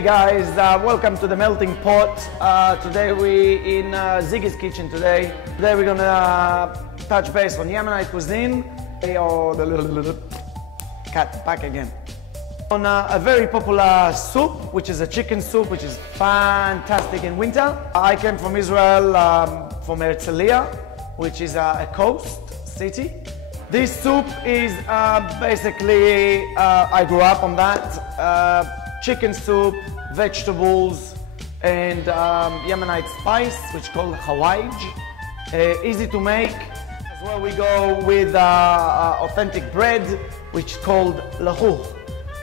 Hey guys, welcome to the Melting Pot. Today we in Zigi's kitchen today. Today we're gonna touch base on Yemenite cuisine. Oh, the little cat back again. On a very popular soup, which is a chicken soup, which is fantastic in winter. I came from Israel, from Herzliya, which is a coast city. This soup is basically, I grew up on that. Chicken soup, vegetables, and Yemenite spice, which is called Hawaj. Easy to make. As well, we go with authentic bread, which is called Lahoh.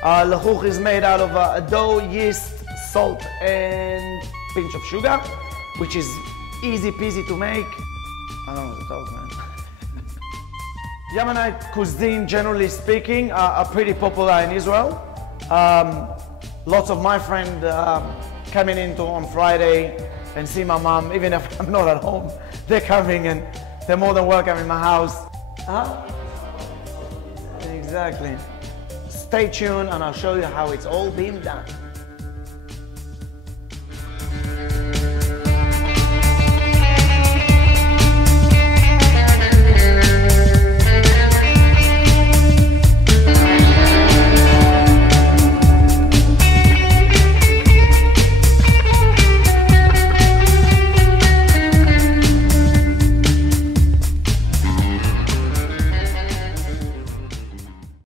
Lahoh is made out of dough, yeast, salt, and pinch of sugar, which is easy peasy to make. I don't know what to talk, man. Yemenite cuisine, generally speaking, are pretty popular in Israel. Lots of my friends coming in on Friday and see my mom, even if I'm not at home. They're coming and they're more than welcome in my house. Huh? Exactly. Stay tuned and I'll show you how it's all been done.